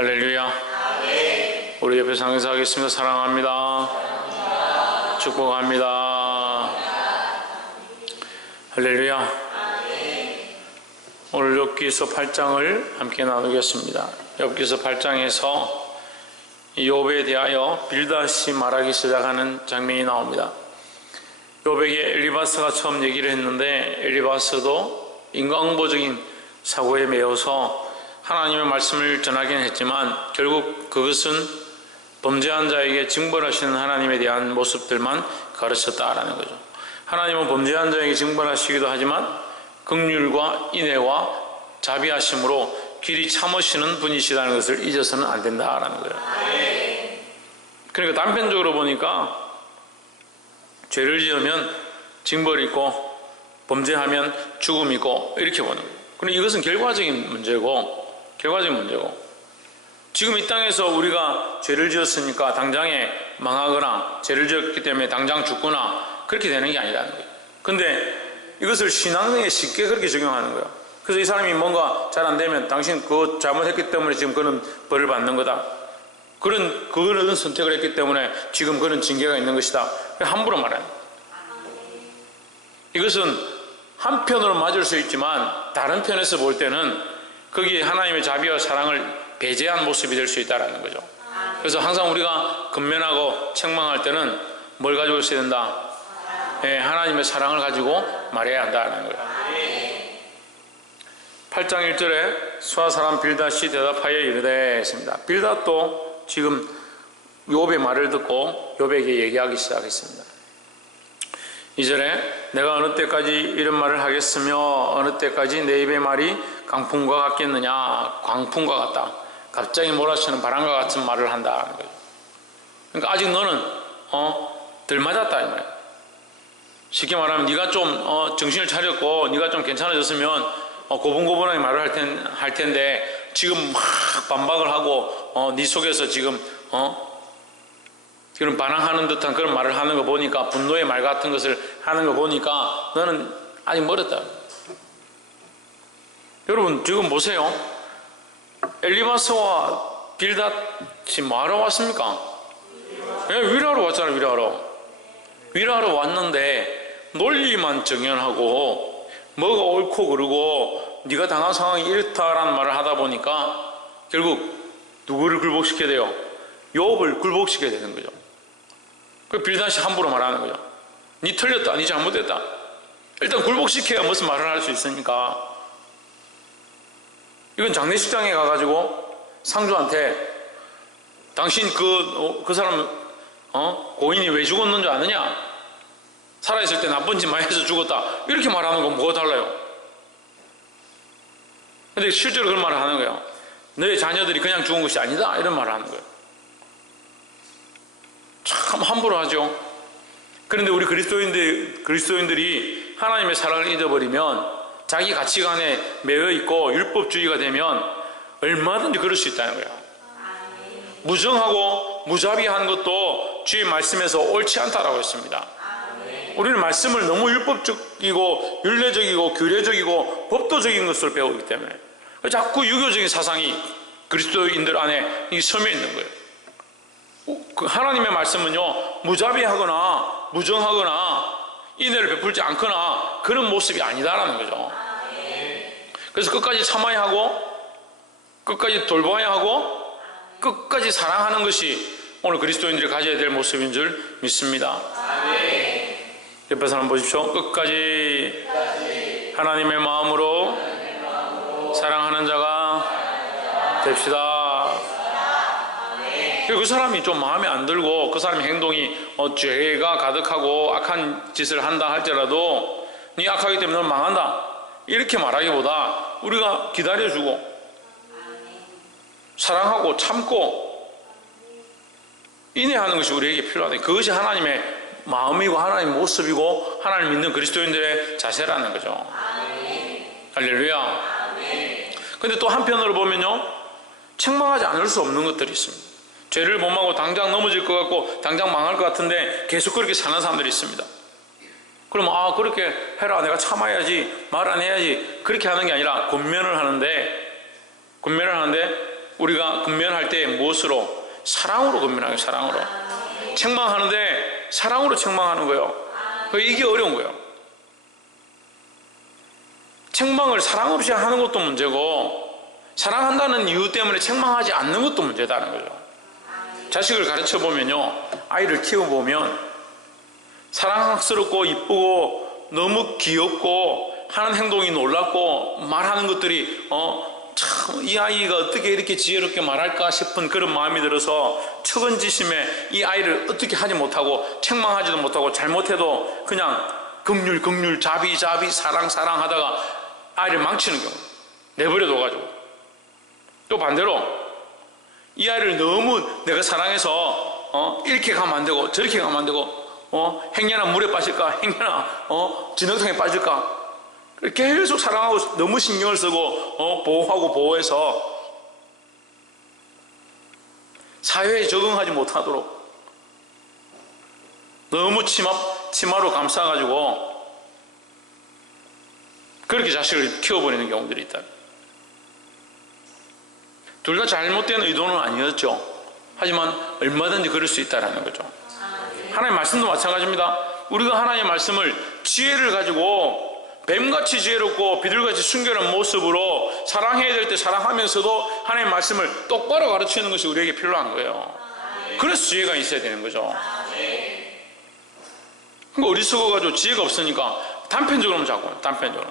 할렐루야. 아멘. 우리 옆에 상에서 하겠습니다. 사랑합니다. 축복합니다. 할렐루야. 아멘. 오늘 욥기서 8장을 함께 나누겠습니다. 욥기서 8장에서 욥에 대하여 빌닷이 말하기 시작하는 장면이 나옵니다. 욥에게 엘리바스가 처음 얘기를 했는데 엘리바스도 인과응보적인 사고에 매여서 하나님의 말씀을 전하긴 했지만 결국 그것은 범죄한 자에게 징벌하시는 하나님에 대한 모습들만 가르쳤다라는 거죠. 하나님은 범죄한 자에게 징벌하시기도 하지만 긍휼과 인애와 자비하심으로 길이 참으시는 분이시라는 것을 잊어서는 안 된다라는 거예요. 그러니까 단편적으로 보니까 죄를 지으면 징벌이 있고 범죄하면 죽음이 있고 이렇게 보는 거예요. 그런데 이것은 결과적인 문제고 지금 이 땅에서 우리가 죄를 지었으니까 당장에 망하거나 죄를 지었기 때문에 당장 죽거나 그렇게 되는 게 아니라는 거예요. 근데 이것을 신앙에 쉽게 그렇게 적용하는 거예요. 그래서 이 사람이 뭔가 잘 안 되면 당신 그거 잘못했기 때문에 지금 그런 벌을 받는 거다. 그런 선택을 했기 때문에 지금 그런 징계가 있는 것이다. 함부로 말하는 거예요. 이것은 한편으로 맞을 수 있지만 다른 편에서 볼 때는 거기에 하나님의 자비와 사랑을 배제한 모습이 될 수 있다는 거죠. 그래서 항상 우리가 근면하고 책망할 때는 뭘 가지고 있어야 된다? 하나님의 사랑을 가지고 말해야 한다는 거예요. 8장 1절에 수아 사람 빌닷이 대답하여 이르되 했습니다. 빌닷도 지금 욥의 말을 듣고 욥에게 얘기하기 시작했습니다. 2절에 내가 어느 때까지 이런 말을 하겠으며 어느 때까지 내 입의 말이 강풍과 같겠느냐. 광풍과 같다. 갑자기 몰아치는 바람과 같은 말을 한다는 거죠. 그러니까 아직 너는 덜 맞았다 이 말이야. 쉽게 말하면 네가 좀 정신을 차렸고 네가 좀 괜찮아졌으면 고분고분하게 말을 할 텐데 지금 막 반박을 하고 네 속에서 지금 그런 반항하는 듯한 그런 말을 하는 거 보니까 분노의 말 같은 것을 하는 거 보니까 너는 아직 멀었다. 여러분 지금 보세요. 엘리바스와 빌닷이 뭐하러 왔습니까? 위로하러 왔잖아요. 위로하러 왔는데 논리만 정연하고 뭐가 옳고 그르고 네가 당한 상황이 이렇다라는 말을 하다 보니까 결국 누구를 굴복시켜야 돼요? 욥을 굴복시켜야 되는 거죠. 그 빌닷이 함부로 말하는 거죠. 니 틀렸다, 니 잘못됐다. 일단 굴복시켜야 무슨 말을 할 수 있으니까. 이건 장례식장에 가가지고 상주한테 당신 그 사람 고인이 왜 죽었는 줄 아느냐? 살아있을 때 나쁜 짓 많이 해서 죽었다. 이렇게 말하는 건 뭐가 달라요? 근데 실제로 그런 말을 하는 거예요. 너의 자녀들이 그냥 죽은 것이 아니다. 이런 말을 하는 거예요. 참 함부로 하죠. 그런데 우리 그리스도인들이 하나님의 사랑을 잊어버리면 자기 가치관에 매여 있고 율법주의가 되면 얼마든지 그럴 수 있다는 거예요. 무정하고 무자비한 것도 주의 말씀에서 옳지 않다라고 했습니다. 우리는 말씀을 너무 율법적이고 윤례적이고 규례적이고 법도적인 것을 배우기 때문에 자꾸 유교적인 사상이 그리스도인들 안에 섬여 있는 거예요. 하나님의 말씀은요 무자비하거나 무정하거나 인애를 베풀지 않거나 그런 모습이 아니다라는 거죠. 그래서 끝까지 참아야 하고 끝까지 돌봐야 하고 끝까지 사랑하는 것이 오늘 그리스도인들이 가져야 될 모습인 줄 믿습니다. 옆에 사람 보십시오. 끝까지 하나님의 마음으로 사랑하는 자가 됩시다. 그 사람이 좀 마음에 안 들고 그 사람의 행동이 죄가 가득하고 악한 짓을 한다 할지라도 네 악하기 때문에 넌 망한다 이렇게 말하기보다 우리가 기다려주고 사랑하고 참고 인내하는 것이 우리에게 필요하다. 그것이 하나님의 마음이고 하나님의 모습이고 하나님 믿는 그리스도인들의 자세라는 거죠. 할렐루야. 근데 또 한편으로 보면요 책망하지 않을 수 없는 것들이 있습니다. 죄를 범하고 당장 넘어질 것 같고 당장 망할 것 같은데 계속 그렇게 사는 사람들이 있습니다. 그러면 그렇게 해라, 내가 참아야지, 말 안 해야지, 그렇게 하는 게 아니라 권면을 하는데 우리가 근면할 때 무엇으로? 사랑으로 근면하는 거예요. 사랑으로. 책망하는데 사랑으로 책망하는 거예요. 이게 어려운 거예요. 책망을 사랑 없이 하는 것도 문제고, 사랑한다는 이유 때문에 책망하지 않는 것도 문제다는 거죠. 자식을 가르쳐 보면요, 아이를 키워보면 사랑스럽고 이쁘고 너무 귀엽고 하는 행동이 놀랍고 말하는 것들이 참 이 아이가 어떻게 이렇게 지혜롭게 말할까 싶은 그런 마음이 들어서 척은지심에 이 아이를 어떻게 하지 못하고 책망하지도 못하고 잘못해도 그냥 긍휼 자비 사랑 하다가 아이를 망치는 경우, 내버려둬가지고. 또 반대로 이 아이를 너무 내가 사랑해서 이렇게 가면 안 되고 저렇게 가면 안 되고 행여나 물에 빠질까, 행여나 진흙탕에 빠질까, 계속 사랑하고 너무 신경을 쓰고 보호하고 보호해서 사회에 적응하지 못하도록 너무 치마로 감싸가지고 그렇게 자식을 키워버리는 경우들이 있다. 둘 다 잘못된 의도는 아니었죠. 하지만 얼마든지 그럴 수 있다는 거죠. 하나님의 말씀도 마찬가지입니다. 우리가 하나님의 말씀을 지혜를 가지고 뱀같이 지혜롭고 비둘같이 순결한 모습으로 사랑해야 될 때 사랑하면서도 하나님의 말씀을 똑바로 가르치는 것이 우리에게 필요한 거예요. 그래서 지혜가 있어야 되는 거죠. 그러니까 어리석어가지고 지혜가 없으니까 단편적으로만 자꾸, 단편적으로.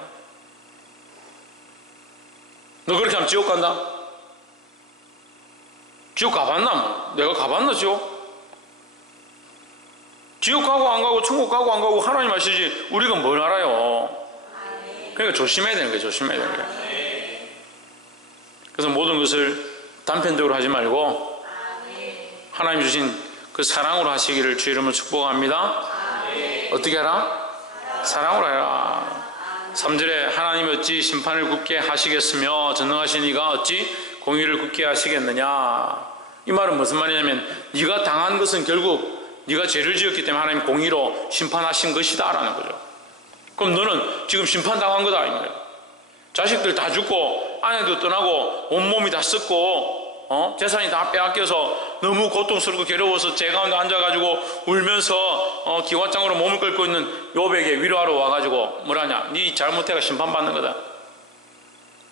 너 그렇게 하면 지옥 간다? 지옥 가봤나? 뭐 내가 가봤나 지옥? 지옥 가고 안 가고 천국 가고 안 가고 하나님 아시지 우리가 뭘 알아요. 그러니까 조심해야 되는 거예요. 조심해야 되는 거예요. 그래서 모든 것을 단편적으로 하지 말고 하나님 주신 그 사랑으로 하시기를 주 이름으로 축복합니다. 어떻게 하라? 사랑으로 해라. 3절에 하나님이 어찌 심판을 굳게 하시겠으며 전능하신 이가 어찌 공의를 굳게 하시겠느냐. 이 말은 무슨 말이냐면 네가 당한 것은 결국 네가 죄를 지었기 때문에 하나님 공의로 심판하신 것이다 라는 거죠. 그럼 너는 지금 심판당한 거다 이 말이에요. 자식들 다 죽고 아내도 떠나고 온몸이 다 썩고 재산이 다 빼앗겨서 너무 고통스럽고 괴로워서 제 가운데 앉아가지고 울면서 기와장으로 몸을 끓고 있는 욥에게 위로하러 와가지고 뭐라냐, 네 잘못해가 심판받는 거다.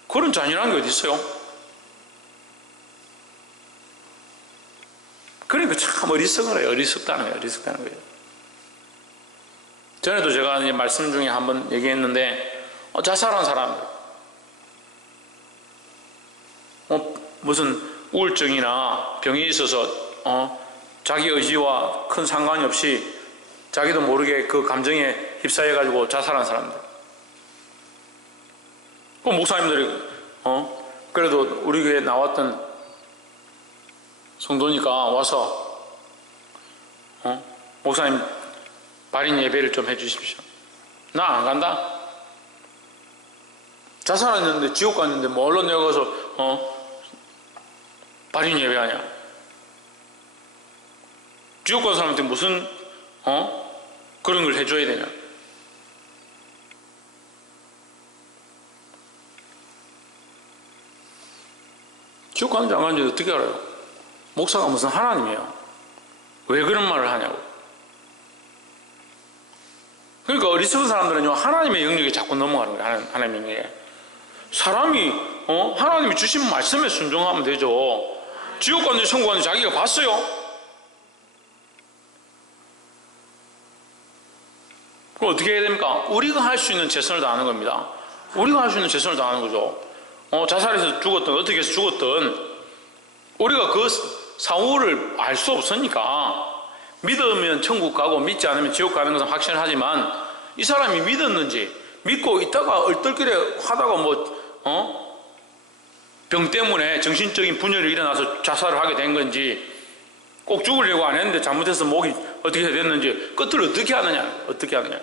그런 잔인한 게 어디 있어요? 그러니까 참 어리석은 거예요. 어리석다는 거예요. 전에도 제가 말씀 중에 한번 얘기했는데 자살한 사람들 무슨 우울증이나 병이 있어서 자기 의지와 큰 상관이 없이 자기도 모르게 그 감정에 휩싸여 가지고 자살한 사람들. 그 목사님들이 그래도 우리 교회에 나왔던 성도니까 와서 목사님 발인 예배를 좀 해주십시오. 나 안 간다. 자살했는데 지옥 갔는데 뭐 얼른 내가 가서 발인 예배하냐. 지옥 간 사람한테 무슨 그런 걸 해줘야 되냐. 지옥 가는지 안 가는지 어떻게 알아요? 목사가 무슨 하나님이에요. 왜 그런 말을 하냐고. 그러니까 어리석은 사람들은요, 하나님의 영역에 자꾸 넘어가는 거예요. 하나님의 영역에. 사람이 하나님이 주신 말씀에 순종하면 되죠. 지옥 갔는지 천국 갔는지 자기가 봤어요? 그럼 어떻게 해야 됩니까? 우리가 할 수 있는 최선을 다하는 겁니다. 우리가 할 수 있는 최선을 다하는 거죠. 자살해서 죽었든 어떻게 해서 죽었든 우리가 그 사후를 알 수 없으니까 믿으면 천국 가고 믿지 않으면 지옥 가는 것은 확신하지만 이 사람이 믿었는지 믿고 있다가 얼떨결에 하다가 병 때문에 정신적인 분열이 일어나서 자살을 하게 된 건지 꼭 죽으려고 안 했는데 잘못해서 목이 어떻게 됐는지 끝을 어떻게 하느냐.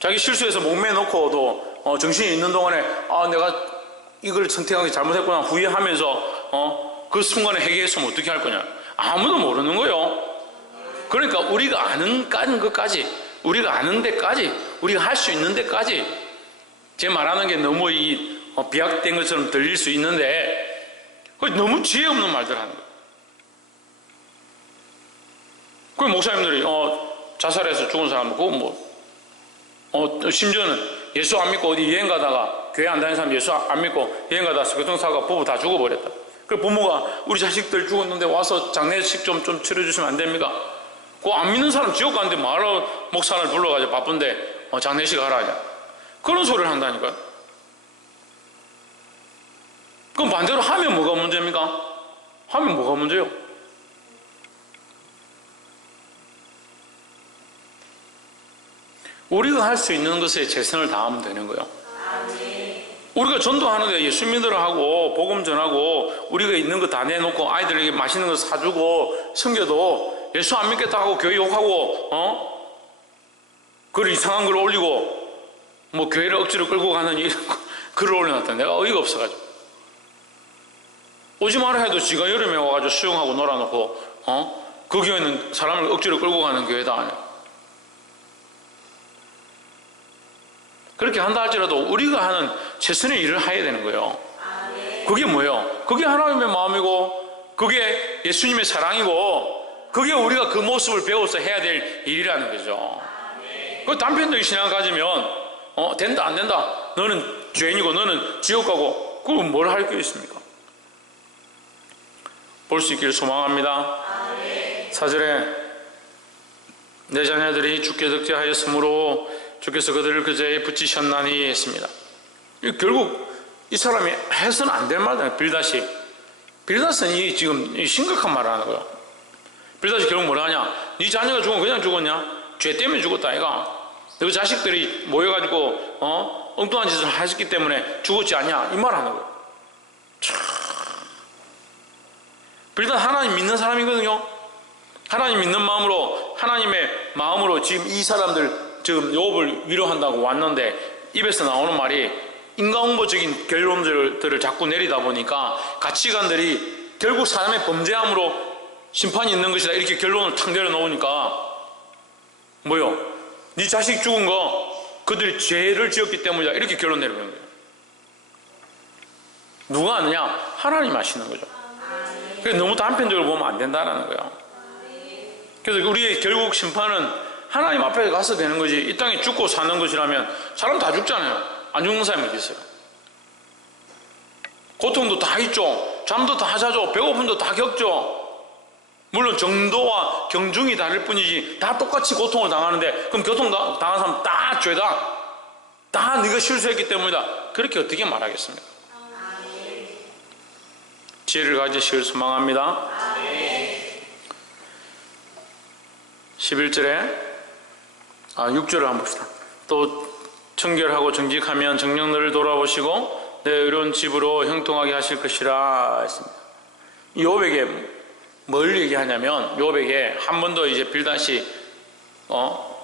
자기 실수해서 목 매놓고도 정신이 있는 동안에 내가 이걸 선택한 게 잘못했구나 후회하면서 그 순간에 회개했으면 어떻게 할 거냐. 아무도 모르는 거예요. 그러니까 우리가 아는 것까지, 우리가 아는 데까지, 우리가 할 수 있는 데까지, 제 말하는 게 너무 비약된 것처럼 들릴 수 있는데 너무 지혜 없는 말들 하는 거예요. 그 목사님들이 자살해서 죽은 사람 그거 심지어는 예수 안 믿고 어디 여행 가다가 교회 안 다니는 사람 예수 안 믿고 여행 가다가 교통사고가 부부 다 죽어버렸다. 그 부모가 우리 자식들 죽었는데 와서 장례식 좀 치러주시면 안 됩니까? 그 안 믿는 사람 지옥 가는데 말로 목사를 불러가지고 바쁜데 장례식 하라 하냐. 그런 소리를 한다니까요. 그럼 반대로 하면 뭐가 문제입니까? 하면 뭐가 문제요? 우리가 할 수 있는 것에 최선을 다하면 되는 거예요. 우리가 전도하는데 예수 믿으라 하고 복음 전하고 우리가 있는 거 다 내놓고 아이들에게 맛있는 거 사주고 섬겨도 예수 안 믿겠다 하고 교회 욕하고 글 이상한 글 올리고 뭐 교회를 억지로 끌고 가는 이런 글을 올려놨다. 내가 어이가 없어가지고 오지 마라 해도 지가 여름에 와가지고 수영하고 놀아놓고 그 교회는 사람을 억지로 끌고 가는 교회다 아니야. 그렇게 한다 할지라도 우리가 하는 최선의 일을 해야 되는 거예요. 그게 뭐예요? 그게 하나님의 마음이고 그게 예수님의 사랑이고 그게 우리가 그 모습을 배워서 해야 될 일이라는 거죠. 그 단편적인 신앙 가지면 된다 안 된다 너는 죄인이고 너는 지옥 가고 그건 뭘 할 게 있습니까? 볼 수 있기를 소망합니다. 4절에 내 자녀들이 주께 덕죄하였으므로 주께서 그들을 그 죄에 붙이셨나니 했습니다. 결국 이 사람이 해서는 안 될 말이에요. 빌닷은 지금 심각한 말을 하는 거예요. 빌닷이 결국 뭐라 하냐? 네 자녀가 죽으면 그냥 죽었냐? 죄 때문에 죽었다 아이가. 너 자식들이 모여가지고 엉뚱한 짓을 했기 때문에 죽었지 않냐? 이 말 하는 거예요. 빌닷 하나님 믿는 사람이거든요. 하나님 믿는 마음으로 하나님의 마음으로 지금 이 사람들 지금 욥을 위로한다고 왔는데 입에서 나오는 말이 인간홍보적인 결론들을 자꾸 내리다 보니까 가치관들이 결국 사람의 범죄함으로 심판이 있는 것이다 이렇게 결론을 탁 내려놓으니까 뭐요? 네 자식 죽은 거 그들이 죄를 지었기 때문이다 이렇게 결론 내려놓는 거예요. 누가 아느냐? 하나님 아시는 거죠. 그래서 너무 단편적으로 보면 안 된다는 거예요. 그래서 우리의 결국 심판은 하나님 앞에 가서 되는 거지. 이 땅에 죽고 사는 것이라면 사람 다 죽잖아요. 안 죽는 사람이 어디 있어요? 고통도 다 있죠. 잠도 다 자죠. 배고픔도 다 겪죠. 물론 정도와 경중이 다를 뿐이지 다 똑같이 고통을 당하는데 그럼 고통 당한 사람 다 죄다. 다 네가 실수했기 때문이다. 그렇게 어떻게 말하겠습니까? 지혜를 가지시길 소망합니다. 11절에 6절을 한번 봅시다. 또 청결하고 정직하면 정녕 너를 돌아보시고 내 의로운 집으로 형통하게 하실 것이라 했습니다. 욥에게 뭘 얘기하냐면 욥에게 한 번 더 이제 빌닷이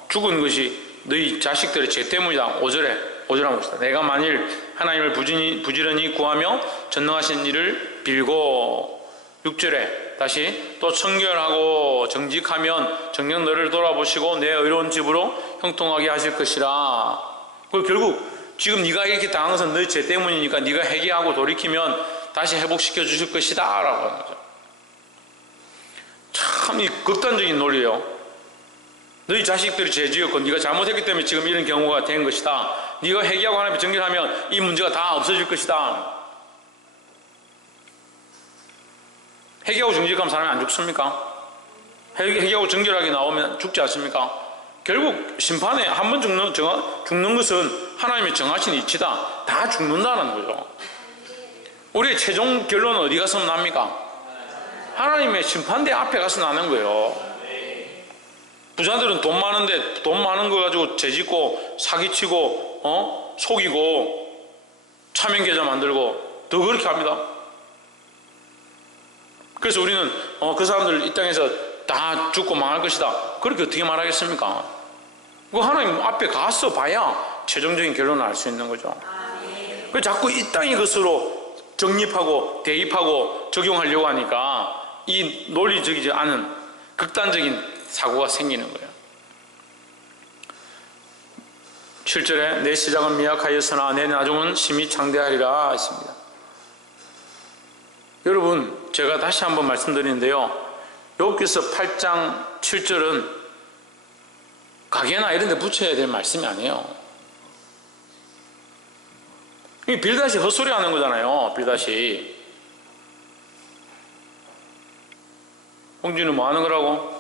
죽은 것이 너희 자식들의 죄 때문이다. 5절 한번 봅시다. 내가 만일 하나님을 부지런히 구하며 전능하신 이를 빌고 6절에 다시 또 청결하고 정직하면 정녕 너를 돌아보시고 내 의로운 집으로 형통하게 하실 것이라. 결국 지금 네가 이렇게 당한 것은 너희 죄 때문이니까 네가 회개하고 돌이키면 다시 회복시켜 주실 것이다 라고 하는 거죠. 참 극단적인 논리예요. 너희 자식들이 죄 지었고 네가 잘못했기 때문에 지금 이런 경우가 된 것이다. 네가 회개하고 하나님께 정결하면 이 문제가 다 없어질 것이다. 회개하고 정직하면 사람이 안 죽습니까? 회개하고 정결하게 나오면 죽지 않습니까? 결국 심판에 한 번 죽는 것은 하나님의 정하신 이치다. 다 죽는다는 거죠. 우리의 최종 결론은 어디 가서 납니까? 하나님의 심판대 앞에 가서 나는 거예요. 부자들은 돈 많은데 돈 많은 거 가지고 죄짓고 사기치고 속이고 차명계좌 만들고 더 그렇게 합니다. 그래서 우리는 그 사람들 이 땅에서 다 죽고 망할 것이다. 그렇게 어떻게 말하겠습니까? 그 하나님 앞에 가서 봐야 최종적인 결론을 알 수 있는 거죠. 그래서 자꾸 이 땅의 것으로 정립하고 대입하고 적용하려고 하니까 이 논리적이지 않은 극단적인 사고가 생기는 거예요. 7절에 내 시작은 미약하였으나 내 나중은 심히 창대하리라 했습니다. 여러분, 제가 다시 한번 말씀드리는데요, 욥기서 8장 7절은 가게나 이런 데 붙여야 될 말씀이 아니에요. 이 빌닷이 헛소리 하는 거잖아요. 빌닷이. 홍준이는 뭐 하는 거라고?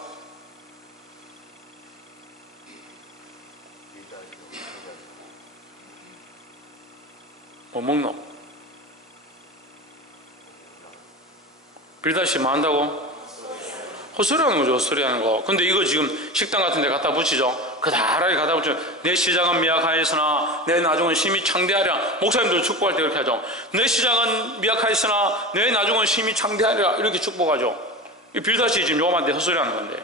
뭐 먹노? 빌닷이 뭐 한다고? 헛소리 하는 거죠. 헛소리 하는 거. 근데 이거 지금 식당 같은 데 갖다 붙이죠. 그다라게 갖다 붙이죠. 내 시작은 미약하였으나 내 나중은 심히 창대하리라. 목사님들 축복할 때 그렇게 하죠. 내 시작은 미약하였으나 내 나중은 심히 창대하리라. 이렇게 축복하죠. 이 빌닷이 지금 요한한테 헛소리 하는 건데,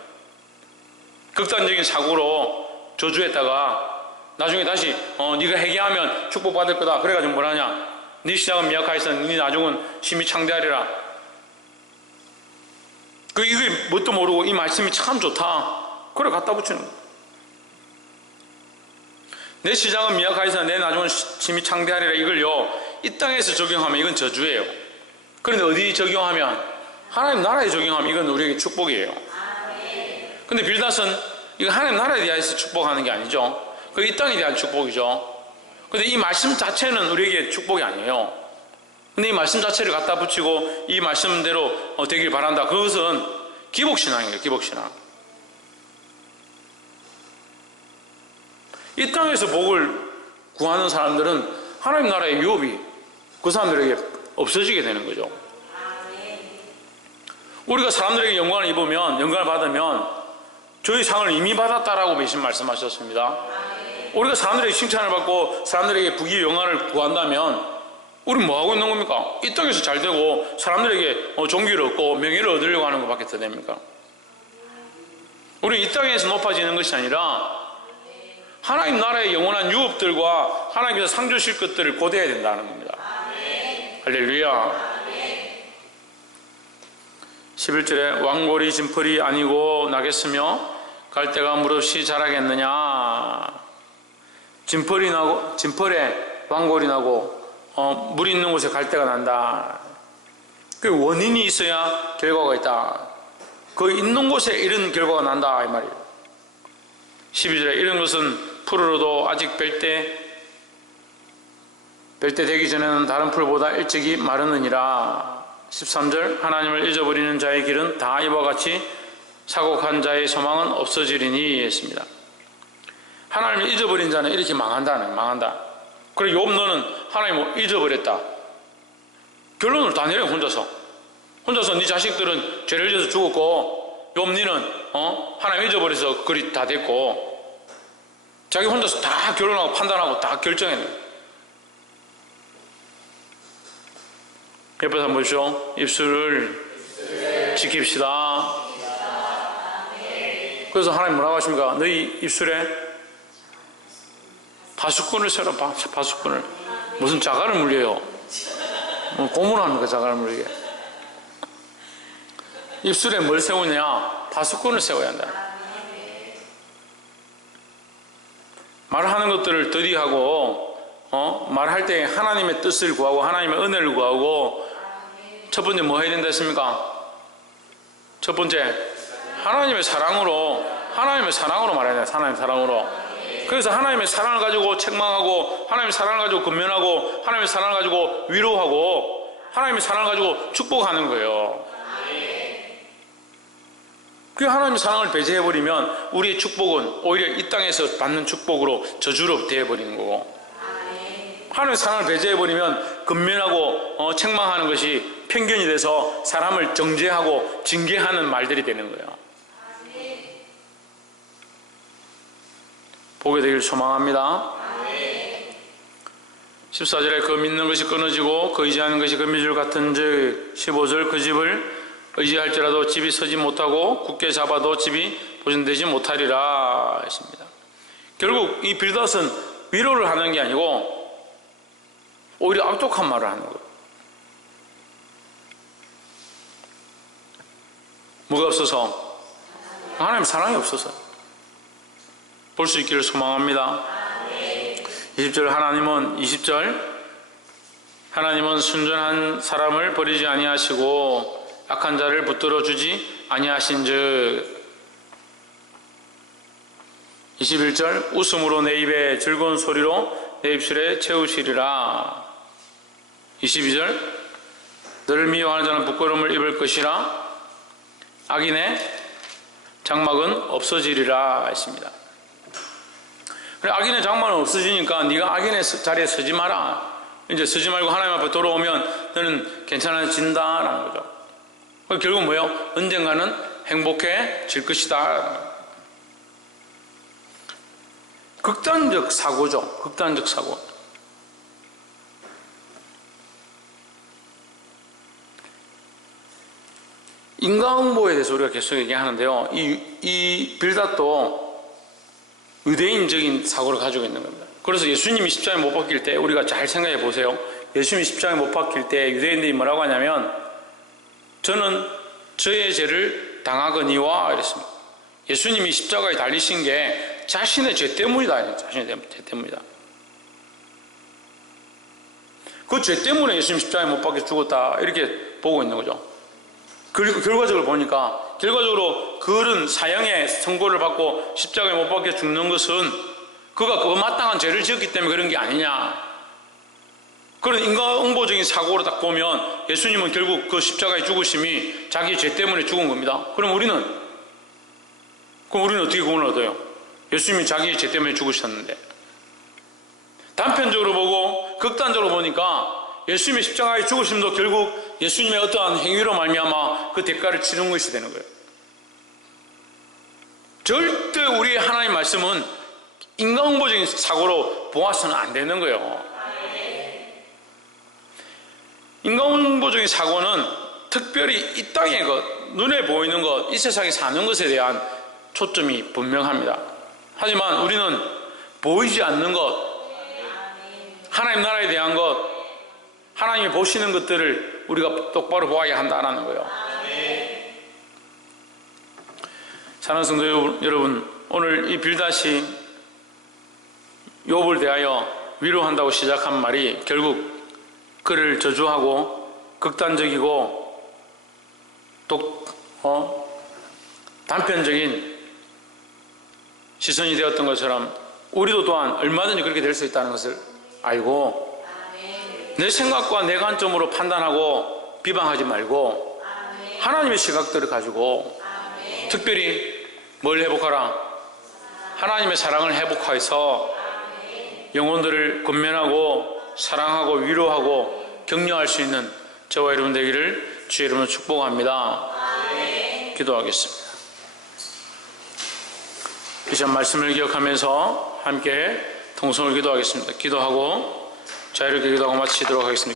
극단적인 사고로 저주했다가 나중에 다시 네가 회개하면 축복받을 거다. 그래가지고 뭐라냐? 네 시작은 미약하였으나 네 나중은 심히 창대하리라. 이게 뭣도 모르고 이 말씀이 참 좋다. 그래 갖다 붙이는 거야. 내 시작은 미약하여서 내 나중은 심히 창대하리라. 이걸요, 이 땅에서 적용하면 이건 저주예요. 그런데 어디 적용하면? 하나님 나라에 적용하면 이건 우리에게 축복이에요. 근데 빌닷은 이거 하나님 나라에 대해서 축복하는 게 아니죠. 이 땅에 대한 축복이죠. 근데 이 말씀 자체는 우리에게 축복이 아니에요. 근데 이 말씀 자체를 갖다 붙이고 이 말씀대로 되길 바란다. 그것은 기복신앙이에요. 기복신앙. 이 땅에서 복을 구하는 사람들은 하나님 나라의 유업이 그 사람들에게 없어지게 되는 거죠. 우리가 사람들에게 영광을 입으면, 영광을 받으면 저희 상을 이미 받았다라고 메신 말씀하셨습니다. 우리가 사람들에게 칭찬을 받고 사람들에게 부귀 영화를 구한다면 우리는 뭐 하고 있는 겁니까? 이 땅에서 잘 되고 사람들에게 존귀를 얻고 명예를 얻으려고 하는 것밖에 더 됩니까? 우리는 이 땅에서 높아지는 것이 아니라 하나님 나라의 영원한 유업들과 하나님께서 상 주실 것들을 고대해야 된다는 겁니다. 할렐루야. 11절에 왕골이 진펄이 아니고 나겠으며 갈대가 물 없이 자라겠느냐. 진펄에 왕골이 나고 물 있는 곳에 갈대가 난다. 그 원인이 있어야 결과가 있다. 그 있는 곳에 이런 결과가 난다 이 말이에요. 12절에 이런 것은 풀으로도 아직 뺄 때 되기 전에는 다른 풀보다 일찍이 마르느니라. 13절 하나님을 잊어버리는 자의 길은 다 이와 같이 사곡한 자의 소망은 없어지리니 했습니다. 하나님을 잊어버린 자는 이렇게 망한다. 그리고 욥 너는 하나님을 잊어버렸다. 결론을 다 내려. 혼자서 네 자식들은 죄를 지어서 죽었고 욥 니는 하나님 잊어버려서 그리 다 됐고 자기 혼자서 다 결론하고 판단하고 다 결정해내. 옆에서 한번 보십시오. 입술을 지킵시다. 그래서 하나님 뭐라고 하십니까? 너희 입술에 파수꾼을 세라. 파수꾼을. 무슨 자갈을 물려요? 고문합니까? 자갈을 물리게. 입술에 뭘 세우냐? 파수꾼을 세워야 한다. 말하는 것들을 더디하고 말할 때 하나님의 뜻을 구하고 하나님의 은혜를 구하고 첫 번째 뭐 해야 된다 했습니까? 첫 번째 하나님의 사랑으로 말해야 돼. 하나님의 사랑으로. 그래서 하나님의 사랑을 가지고 책망하고 하나님의 사랑을 가지고 권면하고 하나님의 사랑을 가지고 위로하고 하나님의 사랑을 가지고 축복하는 거예요. 그 하나님의 사랑을 배제해버리면 우리의 축복은 오히려 이 땅에서 받는 축복으로 저주로 되어버리는 거고, 하나님의 사랑을 배제해버리면 권면하고 책망하는 것이 편견이 돼서 사람을 정죄하고 징계하는 말들이 되는 거예요. 보게 되길 소망합니다. 14절에 그 믿는 것이 끊어지고 그 의지하는 것이 거미줄 같은즉 15절 그 집을 의지할지라도 집이 서지 못하고 굳게 잡아도 집이 보존되지 못하리라 했습니다. 결국 이 빌닷은 위로를 하는 게 아니고 오히려 악독한 말을 하는 거예요. 뭐가 없어서? 하나님 사랑이 없어서. 볼 수 있기를 소망합니다. 20절 하나님은 순전한 사람을 버리지 아니하시고 악한 자를 붙들어 주지 아니하신즉. 21절 웃음으로 내 입에 즐거운 소리로 내 입술에 채우시리라. 22절 너를 미워하는 자는 부끄러움을 입을 것이라. 악인의 장막은 없어지리라 했습니다. 악인의 장막은 없어지니까 네가 악인의 자리에 서지 마라. 이제 서지 말고 하나님 앞에 돌아오면 너는 괜찮아진다라는 거죠. 결국 뭐예요? 언젠가는 행복해질 것이다. 극단적 사고죠. 극단적 사고. 인과응보에 대해서 우리가 계속 얘기하는데요. 이 빌닷도 유대인적인 사고를 가지고 있는 겁니다. 그래서 예수님이 십자가에 못 박힐 때 우리가 잘 생각해 보세요. 예수님이 십자가에 못 박힐 때 유대인들이 뭐라고 하냐면 저는 저의 죄를 당하거니와 이랬습니다. 예수님이 십자가에 달리신 게 자신의 죄 때문이다. 자신의 죄 때문이다. 그 죄 때문에 예수님 십자가에 못 박혀 죽었다. 이렇게 보고 있는 거죠. 그리고 결과적으로 보니까 결과적으로 그런 사형의 선고를 받고 십자가에 못 박혀 죽는 것은 그가 그 마땅한 죄를 지었기 때문에 그런 게 아니냐. 그런 인과응보적인 사고로 딱 보면 예수님은 결국 그 십자가의 죽으심이 자기 죄 때문에 죽은 겁니다. 그럼 우리는 어떻게 구원을 얻어요? 예수님이 자기 죄 때문에 죽으셨는데. 단편적으로 보고 극단적으로 보니까 예수님의 십자가의 죽으심도 결국 예수님의 어떠한 행위로 말미암아 그 대가를 치른 것이 되는 거예요. 절대 우리의 하나님 말씀은 인과응보적인 사고로 보아서는 안 되는 거예요. 인과응보적인 사고는 특별히 이 땅의 것, 눈에 보이는 것, 이 세상에 사는 것에 대한 초점이 분명합니다. 하지만 우리는 보이지 않는 것, 하나님 나라에 대한 것, 하나님이 보시는 것들을 우리가 똑바로 보아야 한다는 거예요. 사랑하는 성도 여러분, 오늘 이 빌닷이 욥을 대하여 위로한다고 시작한 말이 결국 그를 저주하고 극단적이고 단편적인 시선이 되었던 것처럼 우리도 또한 얼마든지 그렇게 될 수 있다는 것을 알고 내 생각과 내 관점으로 판단하고 비방하지 말고 하나님의 시각들을 가지고 특별히 뭘 회복하라? 하나님의 사랑을 회복해서 영혼들을 권면하고 사랑하고 위로하고 격려할 수 있는 저와 여러분 되기를 주의 이름으로 축복합니다. 기도하겠습니다. 이 시간 말씀을 기억하면서 함께 통성을 기도하겠습니다. 기도하고 자유롭게 기도하고 마치도록 하겠습니다.